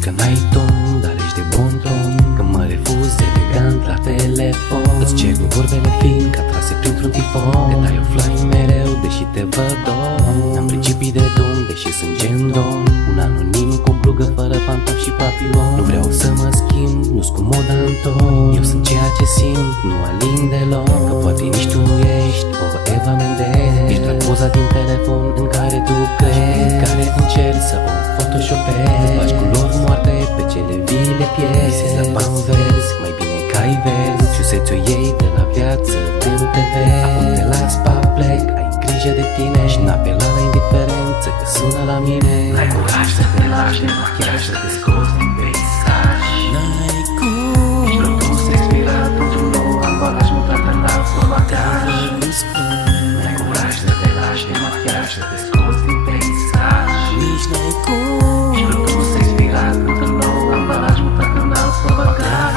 Zici că n-ai ton, dar ești de bon ton, că mă refuz elegant la telefon. Îți cer din vorbele fiind ca trase printr-un tifon. Te dai offline mereu, deși te văd om. Am principii de dum, deși sunt gendon. Un anonim cu blugă fără pantofi și papilon. Nu vreau să mă schimb, nu-s cu moda în ton. Eu sunt ceea ce simt, nu alin deloc. Că poate nici tu nu ești o Eva Mendes. Ești la poza din telefon în care tu crezi, în care încerci să o photoshopezi. Îți bagi culori moarte pe cele vii le pierzi. Visezi la bani verzi, mai bine că ai verzi. Șuseți-o ei de la viață, de nu te vezi. Acum te las pa plec, ai grijă de tine. Și n-apela la indiferență, că sună la mine. N-ai curaj să te lași de machiaj, să te scoți din peisaj. N-ai cum, ești produs expirat într-un nou ambalaj mutat în alt formataj. N-ai curaj să te lași de machiaj, să te scoți din peisaj. Nici n-ai cum, ești produs expirat într-un nou ambalaj mutat în alt formataj.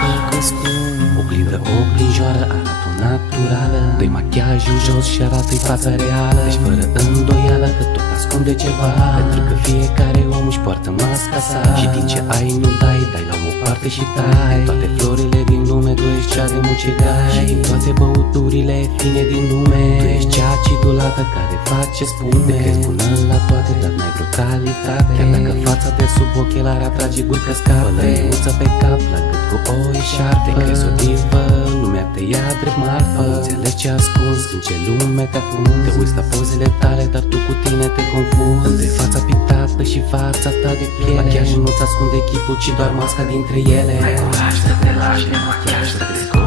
Oglindă, oglinjoară, arată naturală. Dă-i machiajul jos și arată-i fața reală. Deci fără îndoială că tot ascunde ceva, pentru că fiecare om își poartă masca sa. Și din ce ai nu dai, dai la o parte și tai. Din toate florile din lume tu ești cea de mucegai. Și din toate băuturile fine din lume tu ești cea acidulată care face spume. Te crezi bună la toate, dar n-ai brutalitate. Chiar dacă fața de sub ochelari atrage guri căscate. Lăiuță pe cap la gât cu o eșarpă. Te crezi o divă, lumea te ia drept marfă. Nu înțelegi ce ascunzi, în ce lume te afunzi. Te uiți la pozele tale, dar tu cu tine te confunzi. Între fața pictată și fața ta de piele. Machiajul nu-ți ascunde chipul, ci doar masca dintre ele. N-ai curaj să te lași de machiaj, să te scoți